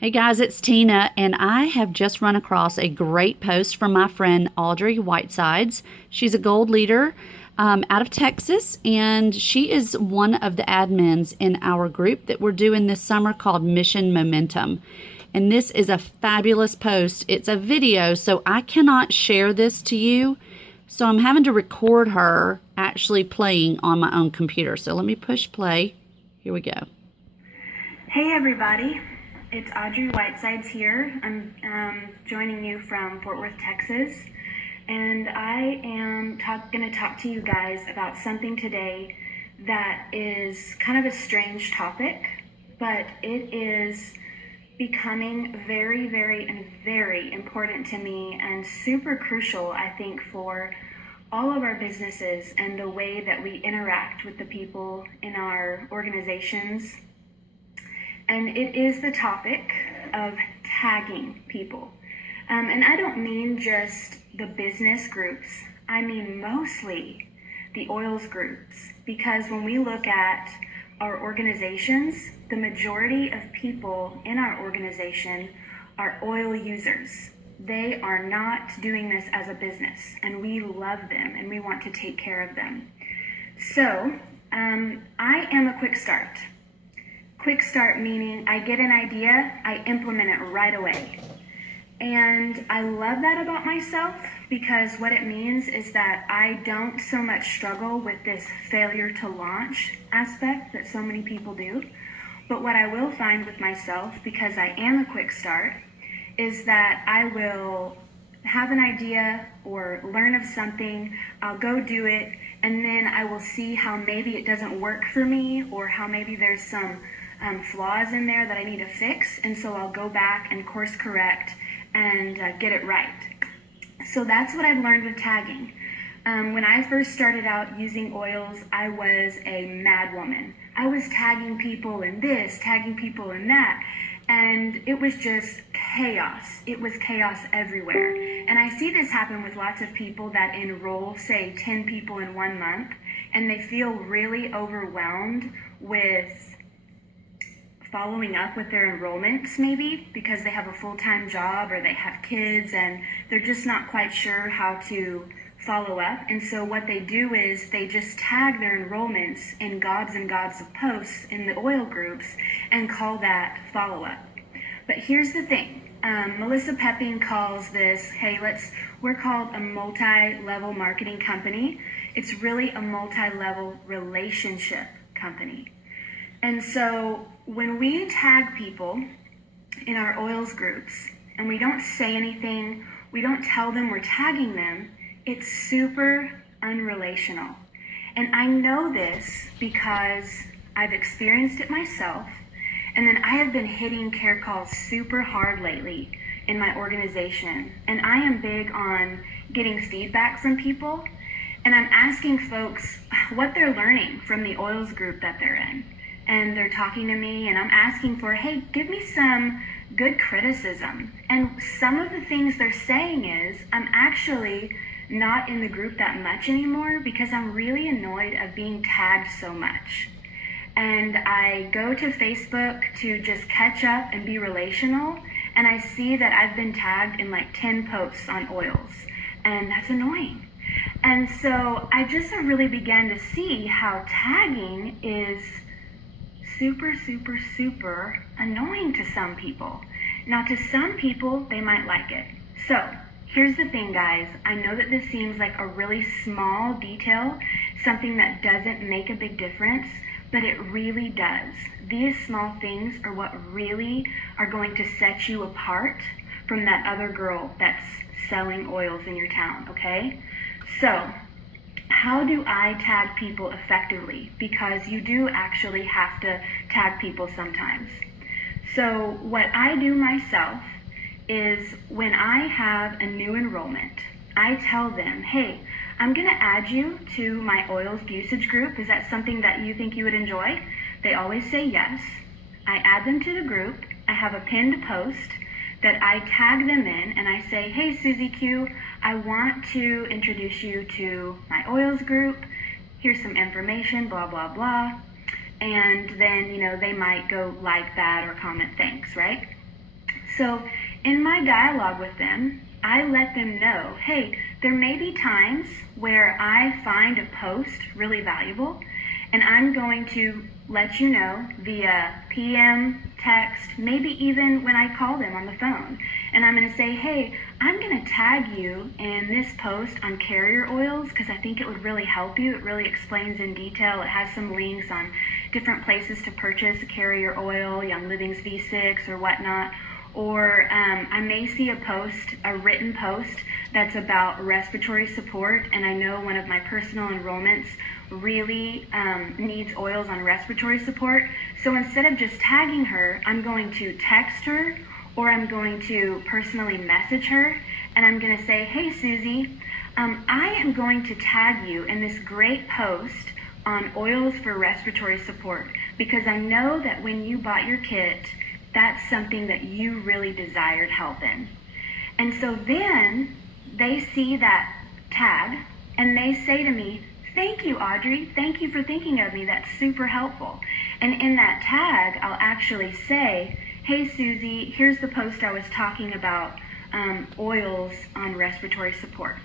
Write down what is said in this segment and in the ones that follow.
Hey guys, it's Tina, and I have just run across a great post from my friend Audrey Whitesides. She's a gold leader out of Texas, and she is one of the admins in our group that we're doing this summer called Mission Momentum. And this is a fabulous post. It's a video, so I cannot share this to you. So I'm having to record her actually playing on my own computer. So let me push play. Here we go. Hey everybody, it's Audrey Whitesides here. I'm joining you from Fort Worth, Texas, and I am going to talk to you guys about something today that is kind of a strange topic, but it is becoming very, very important to me and super crucial, I think, for all of our businesses and the way that we interact with the people in our organizations. And it is the topic of tagging people. And I don't mean just the business groups. I mean mostly the oils groups. Because when we look at our organizations, the majority of people in our organization are oil users. They are not doing this as a business, and we love them and we want to take care of them. So I am a quick start. Quick start meaning I get an idea, I implement it right away. And I love that about myself because what it means is that I don't so much struggle with this failure to launch aspect that so many people do. But what I will find with myself, because I am a quick start, is that I will have an idea or learn of something, I'll go do it, and then I will see how maybe it doesn't work for me or how maybe there's some flaws in there that I need to fix, and so I'll go back and course correct and get it right. So that's what I've learned with tagging. When I first started out using oils, I was a mad woman. I was tagging people in this, tagging people in that, and it was just chaos. It was chaos everywhere. And I see this happen with lots of people that enroll, say, 10 people in 1 month, and they feel really overwhelmed with following up with their enrollments maybe because they have a full-time job or they have kids and they're just not quite sure how to follow up. And so what they do is they just tag their enrollments in gobs and gobs of posts in the oil groups and call that follow-up. But here's the thing. Melissa Pepping calls this, we're called a multi-level marketing company. It's really a multi-level relationship company. And so when we tag people in our oils groups and we don't say anything, we don't tell them we're tagging them, it's super unrelational. And I know this because I've experienced it myself, and then I have been hitting care calls super hard lately in my organization. And I am big on getting feedback from people, and I'm asking folks what they're learning from the oils group that they're in. And they're talking to me and I'm asking for, hey, give me some good criticism. And some of the things they're saying is, I'm actually not in the group that much anymore because I'm really annoyed of being tagged so much. And I go to Facebook to just catch up and be relational, and I see that I've been tagged in like 10 posts on oils, and that's annoying. And so I just really began to see how tagging is super annoying to some people. Now, to some people, they might like it. So, here's the thing, guys. I know that this seems like a really small detail, something that doesn't make a big difference, but it really does. These small things are what really are going to set you apart from that other girl that's selling oils in your town, okay? So, how do I tag people effectively? Because you do actually have to tag people sometimes. So what I do myself is when I have a new enrollment, I tell them, hey, I'm gonna add you to my oils usage group. Is that something that you think you would enjoy? They always say yes. I add them to the group. I have a pinned post that I tag them in and I say, hey, Susie Q, I want to introduce you to my oils group. Here's some information, blah, blah, blah. And then, they might go like that or comment thanks, right? So in my dialogue with them, I let them know, hey, there may be times where I find a post really valuable, and I'm going to let you know via PM, text, maybe even when I call them on the phone. And I'm going to say, hey, I'm going to tag you in this post on carrier oils because I think it would really help you. It really explains in detail. It has some links on different places to purchase a carrier oil, Young Living's V6 or whatnot. Or I may see a post, a written post that's about respiratory support, and I know one of my personal enrollments really needs oils on respiratory support. So instead of just tagging her, I'm going to text her, or I'm going to personally message her, and I'm going to say, hey Susie, I am going to tag you in this great post on oils for respiratory support because I know that when you bought your kit, that's something that you really desired help in. And so then they see that tag and they say to me, thank you, Audrey. Thank you for thinking of me. That's super helpful. And in that tag, I'll actually say, hey, Susie, here's the post I was talking about, oils on respiratory support.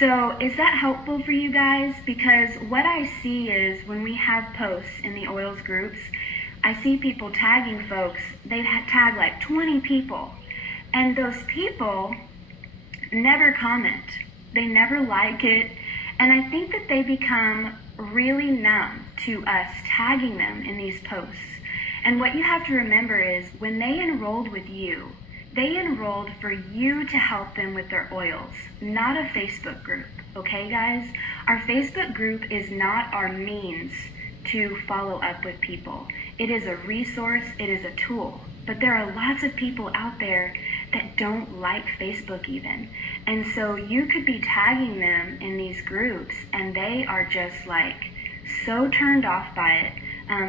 So is that helpful for you guys? Because what I see is when we have posts in the oils groups, I see people tagging folks, they've tagged like 20 people, and those people never comment. They never like it, and I think that they become really numb to us tagging them in these posts. And what you have to remember is when they enrolled with you, they enrolled for you to help them with their oils, not a Facebook group, okay guys? Our Facebook group is not our means to follow up with people. It is a resource, it is a tool. But there are lots of people out there that don't like Facebook even. And so you could be tagging them in these groups and they are just like so turned off by it.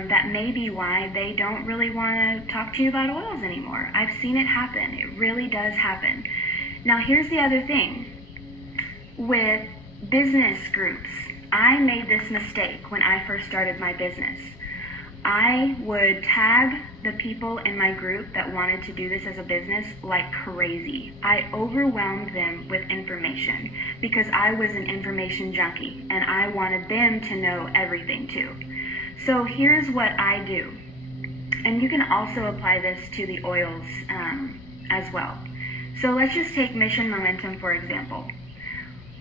That may be why they don't really want to talk to you about oils anymore. I've seen it happen. It really does happen. Now here's the other thing. With business groups, I made this mistake when I first started my business. I would tag the people in my group that wanted to do this as a business like crazy. I overwhelmed them with information because I was an information junkie and I wanted them to know everything too. So here's what I do, and you can also apply this to the oils as well. So let's just take Mission Momentum for example.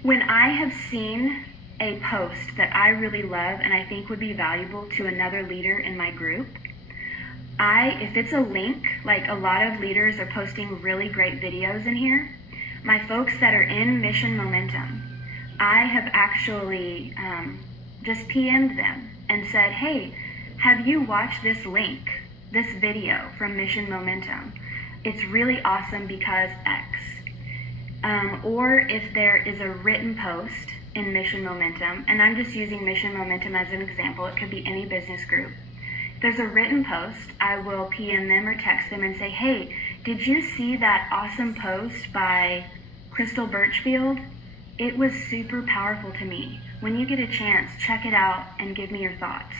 When I have seen a post that I really love and I think would be valuable to another leader in my group, if it's a link, like a lot of leaders are posting really great videos in here, my folks that are in Mission Momentum, I have actually just PM'd them and said, hey, have you watched this link, this video from Mission Momentum? It's really awesome because X. Or if there is a written post in Mission Momentum, and I'm just using Mission Momentum as an example, it could be any business group. If there's a written post, I will PM them or text them and say, hey, did you see that awesome post by Crystal Birchfield? It was super powerful to me. When you get a chance, check it out and give me your thoughts.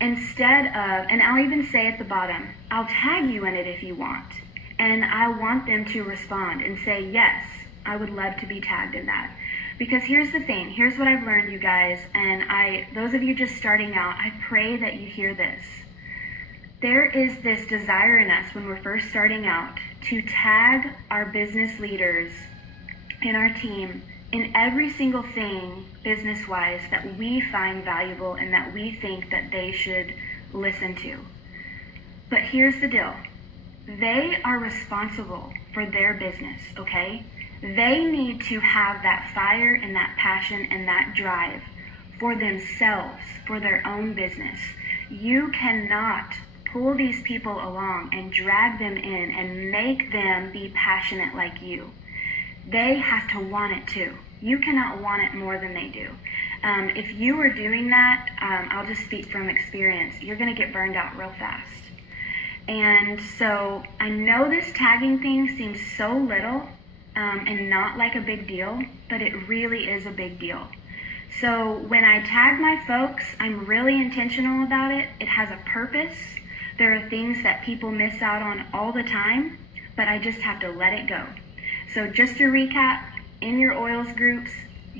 Instead of, and I'll even say at the bottom, I'll tag you in it if you want. And I want them to respond and say, yes, I would love to be tagged in that. Because here's the thing, here's what I've learned, you guys, and those of you just starting out, I pray that you hear this. There is this desire in us when we're first starting out to tag our business leaders in our team in every single thing business-wise that we find valuable and that we think that they should listen to. But here's the deal. They are responsible for their business, okay? They need to have that fire and that passion and that drive for themselves, for their own business. You cannot pull these people along and drag them in and make them be passionate like you. They have to want it too. You cannot want it more than they do. If you are doing that, I'll just speak from experience, you're going to get burned out real fast. And so I know this tagging thing seems so little and not like a big deal, but it really is a big deal. So when I tag my folks, I'm really intentional about it. It has a purpose. There are things that people miss out on all the time, but I just have to let it go. So just to recap, in your oils groups,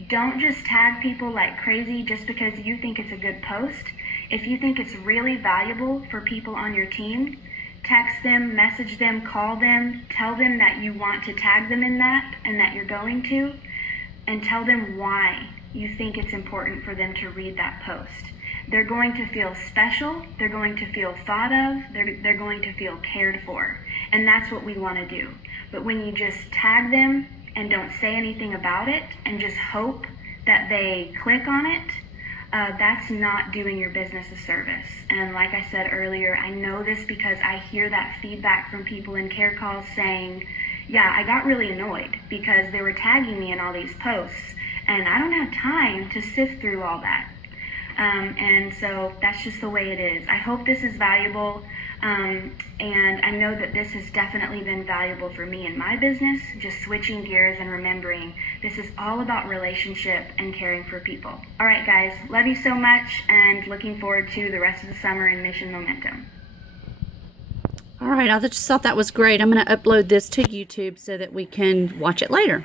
don't just tag people like crazy just because you think it's a good post. If you think it's really valuable for people on your team, text them, message them, call them, tell them that you want to tag them in that and that you're going to, and tell them why you think it's important for them to read that post. They're going to feel special, they're going to feel thought of, they're going to feel cared for, and that's what we want to do. But when you just tag them and don't say anything about it and just hope that they click on it, that's not doing your business a service. And like I said earlier, I know this because I hear that feedback from people in care calls saying, yeah, I got really annoyed because they were tagging me in all these posts and I don't have time to sift through all that. And so that's just the way it is. I hope this is valuable. And I know that this has definitely been valuable for me in my business, just switching gears and remembering this is all about relationship and caring for people. All right, guys, love you so much and looking forward to the rest of the summer in Mission Momentum. All right, I just thought that was great. I'm going to upload this to YouTube so that we can watch it later.